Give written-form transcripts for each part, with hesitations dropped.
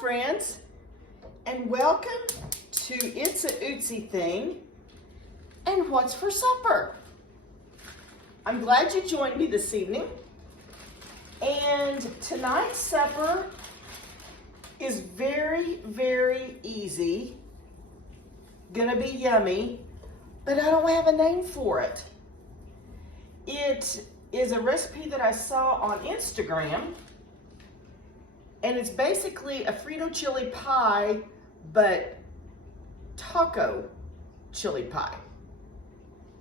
friends, and welcome to It's a Ootsy Thing and What's for Supper. I'm glad you joined me this evening, and tonight's supper is very, very easy, gonna be yummy, but I don't have a name for it. It is a recipe that I saw on Instagram, and it's basically a Frito chili pie, but taco chili pie.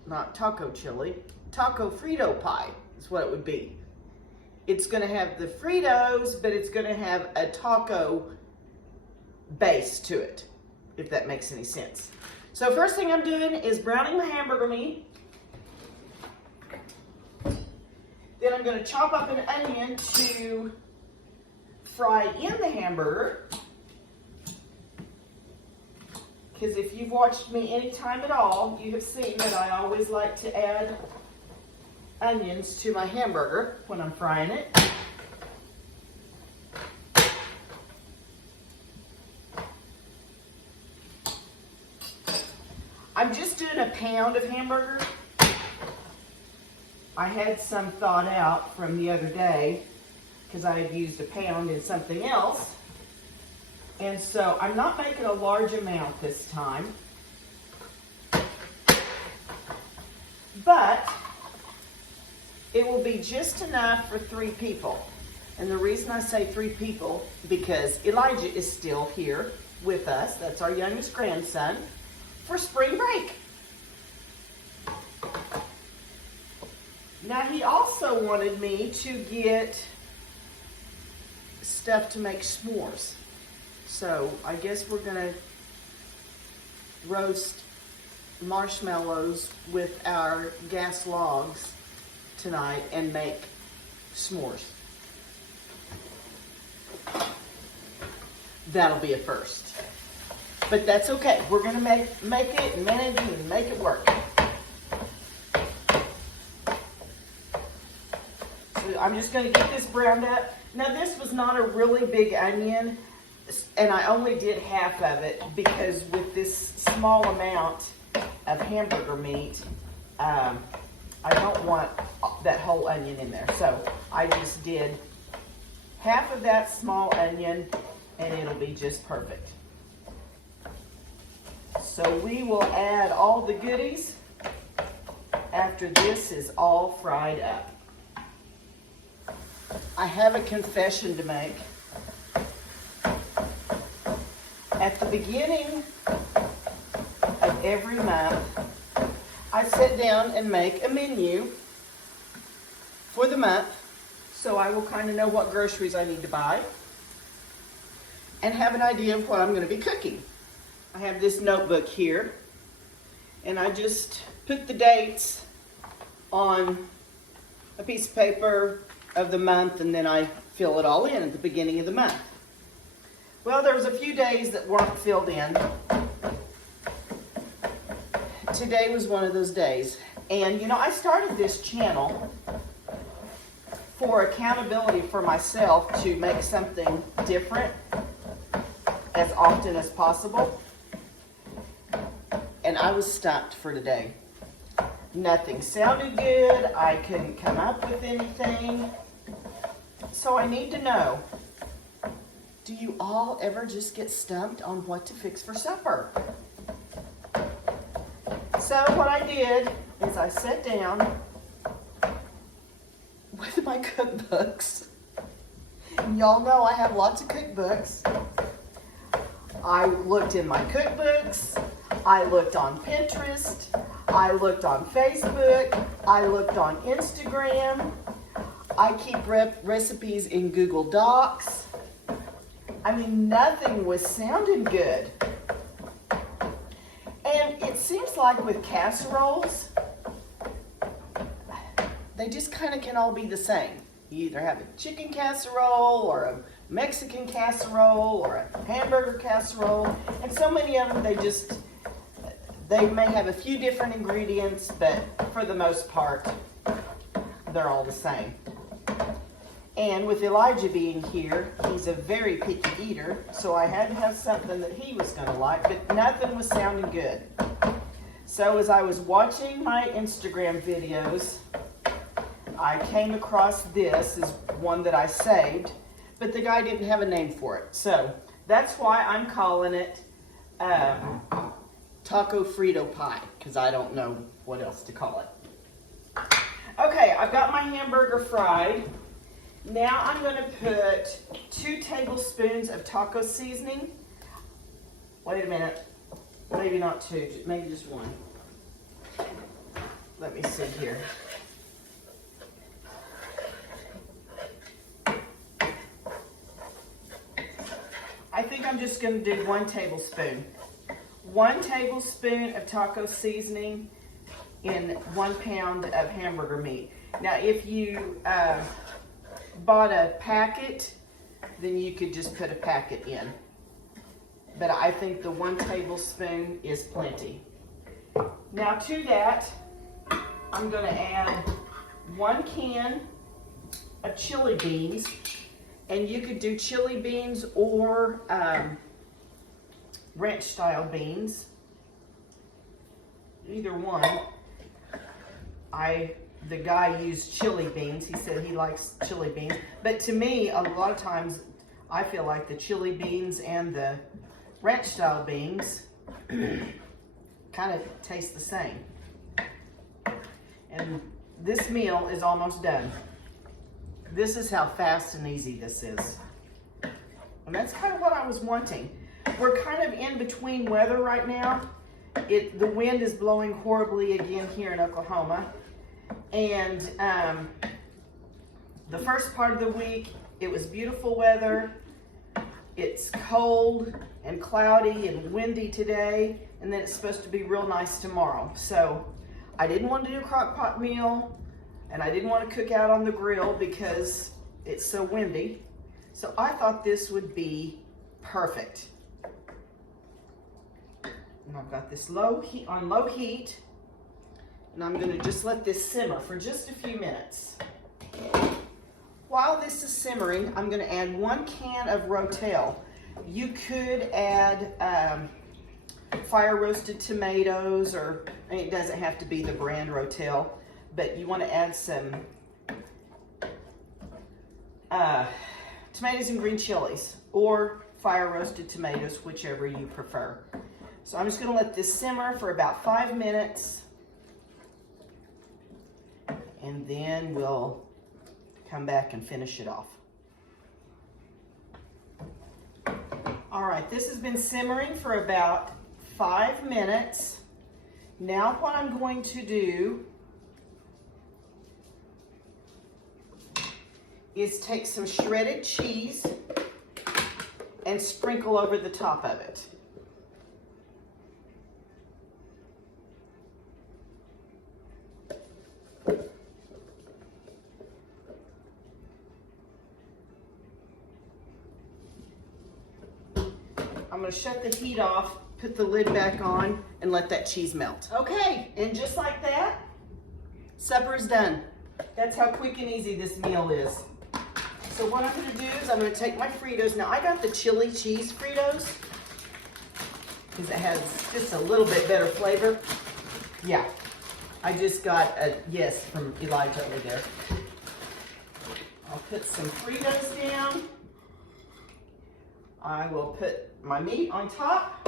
Not taco chili, Taco Frito Pie is what it would be. It's gonna have the Fritos, but it's gonna have a taco base to it, if that makes any sense. So first thing I'm doing is browning my hamburger meat. Then I'm gonna chop up an onion to fry in the hamburger. Because if you've watched me any time at all, you have seen that I always like to add onions to my hamburger when I'm frying it. I'm just doing a pound of hamburger. I had some thawed out from the other day because I had used a pound in something else. And so I'm not making a large amount this time. But it will be just enough for 3 people. And the reason I say 3 people, because Elijah is still here with us. That's our youngest grandson, for spring break. Now he also wanted me to get stuff to make s'mores. So I guess we're gonna roast marshmallows with our gas logs tonight and make s'mores. That'll be a first. But that's okay. We're gonna make it and manage it and make it work. So I'm just gonna get this browned up. Now this was not a really big onion, and I only did half of it because with this small amount of hamburger meat, I don't want that whole onion in there. So I just did half of that small onion and it'll be just perfect. So we will add all the goodies after this is all fried up. I have a confession to make. At the beginning of every month, I sit down and make a menu for the month, so I will kind of know what groceries I need to buy and have an idea of what I'm going to be cooking. I have this notebook here, and I just put the dates on a piece of paper of the month, and then I fill it all in at the beginning of the month. Well, there was a few days that weren't filled in. Today was one of those days. And you know, I started this channel for accountability for myself to make something different as often as possible. And I was stumped for today. Nothing sounded good. I couldn't come up with anything. So I need to know, do you all ever just get stumped on what to fix for supper? So what I did is I sat down with my cookbooks. And y'all know I have lots of cookbooks. I looked in my cookbooks. I looked on Pinterest. I looked on Facebook. I looked on Instagram. I keep recipes in Google Docs. I mean, nothing was sounding good. And it seems like with casseroles, they just kind of can all be the same. You either have a chicken casserole or a Mexican casserole or a hamburger casserole. And so many of them, they may have a few different ingredients, but for the most part, they're all the same. And with Elijah being here, he's a very picky eater, so I had to have something that he was going to like, but nothing was sounding good. So as I was watching my Instagram videos, I came across this as one that I saved, but the guy didn't have a name for it. So that's why I'm calling it Taco Frito Pie, because I don't know what else to call it. Okay, I've got my hamburger fried. Now I'm going to put 2 tablespoons of taco seasoning. Wait a minute. Maybe not 2, maybe just 1. Let me see here. I think I'm just going to do 1 tablespoon. 1 tablespoon of taco seasoning in 1 pound of hamburger meat. Now if you bought a packet, then you could just put a packet in. But I think the 1 tablespoon is plenty. Now to that, I'm going to add 1 can of chili beans. And you could do chili beans or ranch style beans. Either one. The guy used chili beans. He said he likes chili beans. But to me, a lot of times, I feel like the chili beans and the ranch style beans kind of taste the same. And this meal is almost done. This is how fast and easy this is. And that's kind of what I was wanting. We're kind of in between weather right now. The wind is blowing horribly again here in Oklahoma. And the first part of the week, it was beautiful weather. It's cold and cloudy and windy today. And then it's supposed to be real nice tomorrow. So I didn't want to do a crock pot meal. And I didn't want to cook out on the grill because it's so windy. So I thought this would be perfect. And I've got this on low heat. And I'm going to just let this simmer for just a few minutes. While this is simmering, I'm going to add 1 can of Rotel. You could add fire roasted tomatoes, or it doesn't have to be the brand Rotel. But you want to add some tomatoes and green chilies, or fire roasted tomatoes, whichever you prefer. So I'm just going to let this simmer for about 5 minutes, and then we'll come back and finish it off. All right, this has been simmering for about 5 minutes. Now what I'm going to do is take some shredded cheese and sprinkle over the top of it. I'm going to shut the heat off, put the lid back on, and let that cheese melt. Okay, and just like that, supper is done. That's how quick and easy this meal is. So what I'm going to do is I'm going to take my Fritos. Now I got the chili cheese Fritos because it has just a little bit better flavor. Yeah, I just got a yes from Elijah over there. I'll put some Fritos down. I will put my meat on top.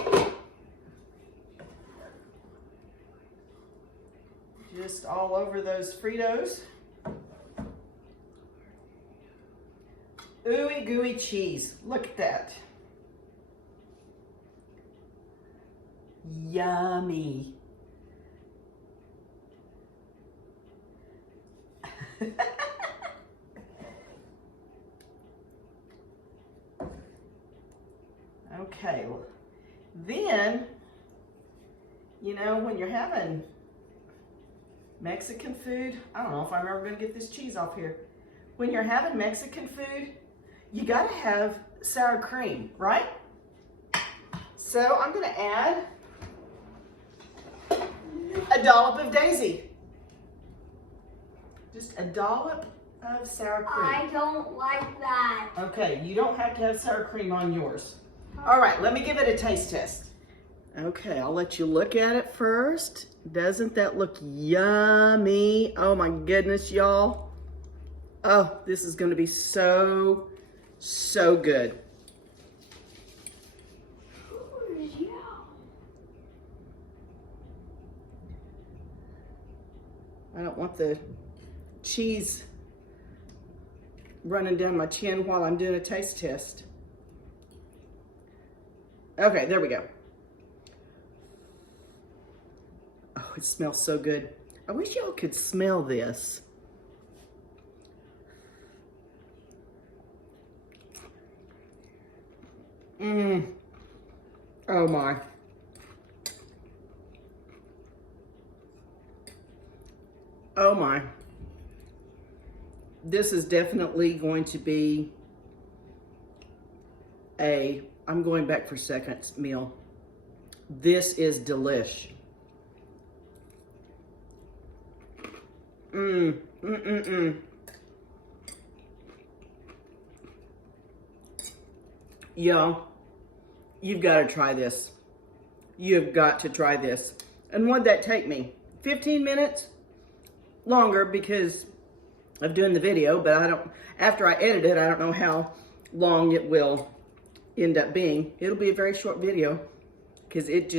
Just all over those Fritos. Ooey gooey cheese. Look at that. Yummy. Okay, then, you know, when you're having Mexican food, I don't know if I'm ever going to get this cheese off here. When you're having Mexican food, you got to have sour cream, right? So I'm going to add a dollop of Daisy. Just a dollop of sour cream. I don't like that. Okay, you don't have to have sour cream on yours. All right, let me give it a taste test. Okay, I'll let you look at it first. Doesn't that look yummy? Oh my goodness, y'all. Oh, this is gonna be so good. I don't want the cheese running down my chin while I'm doing a taste test. Okay, there we go. Oh, it smells so good. I wish y'all could smell this. Oh my. Oh my. This is definitely going to be I'm going back for seconds meal. This is delish. Y'all, you've got to try this. You've got to try this. And what'd that take me? 15 minutes? Longer because of doing the video, but after I edit it, I don't know how long it will end up being. It'll be a very short video because it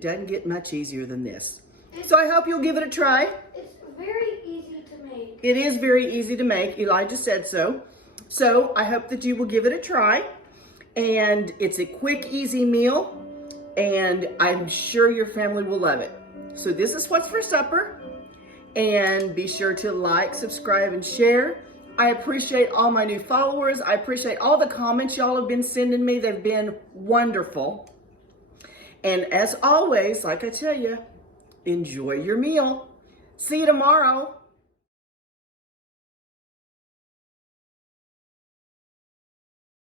doesn't get much easier than this. So I hope you'll give it a try. It's very easy to make. It is very easy to make. Elijah said so. So I hope that you will give it a try. And it's a quick, easy meal. And I'm sure your family will love it. So this is what's for supper. And be sure to like, subscribe, and share. I appreciate all my new followers. I appreciate all the comments y'all have been sending me. They've been wonderful. And as always, like I tell you, enjoy your meal. See you tomorrow.